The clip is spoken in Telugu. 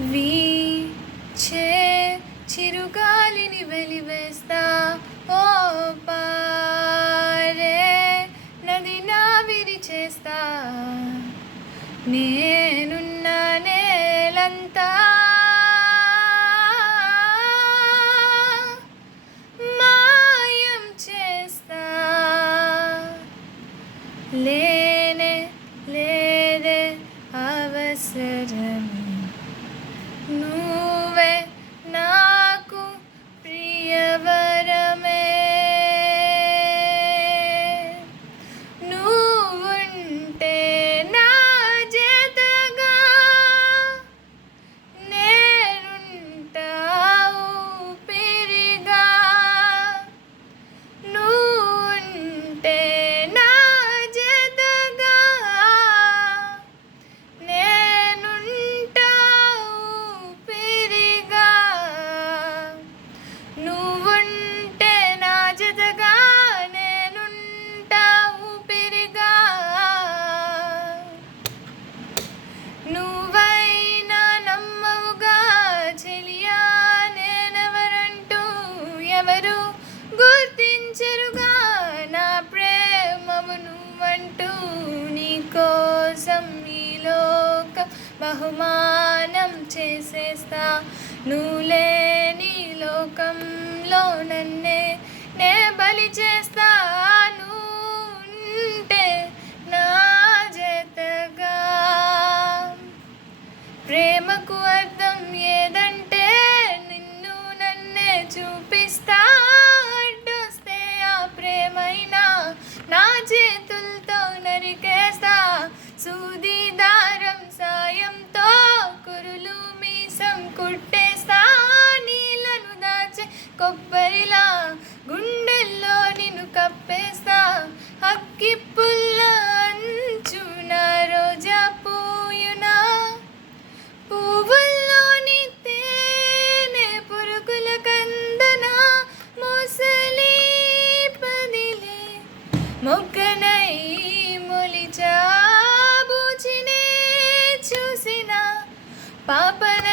వీచే చిరుగాలిని వెలివేస్తా, ఓ పారే నది నావిరి చేస్తా, నేనున్న నేలంతా మాయం చేస్తా. లేనే లేదే అవసరమే, నువ్వే నాకు ప్రియవరమే. నువ్వుంటే నా జతగా నేనుంటా ఊపిరిగా. నువ్వుంటే నా జతగా నేనుంటా ఊపిరిగా. నువ్వుంటే నా జతగా నేనుంటా ఊపిరిగా. నువ్వైనా నమ్మవుగా చెలియా, నేనెవరంటూ ఎవరు గుర్తించరుగా నా ప్రేమము నువ్వంటూ. నీకోసం ఈ లోకం బహుమానం చేసేస్తా, నువ్వు లేని లోకంలో నన్నే నే బలి చేస్తా. నువ్వుంటే నా జతగా. ప్రేమకు అర్థం ఏదంటే నిన్ను నన్నే చూపిస్తా. అడ్డొస్తే ఆ ప్రేమైనా నా చేతులతో నరికేస్తా. సూది దారం సాయంతో కురులు మీసం కుట్టేస్తా. నీళ్ళను దాచే కొబ్బరిలా గుండెల్లో నిన్ను కప్పేస్తా. అగ్గి పుల్ల అంచున రోజా పూయునా, పువ్వుల్లోని తేనె పురుగుల కందన మొసలి పదిలే మొగ్గనై మొలిచా. బూచినే చూసిన పాపన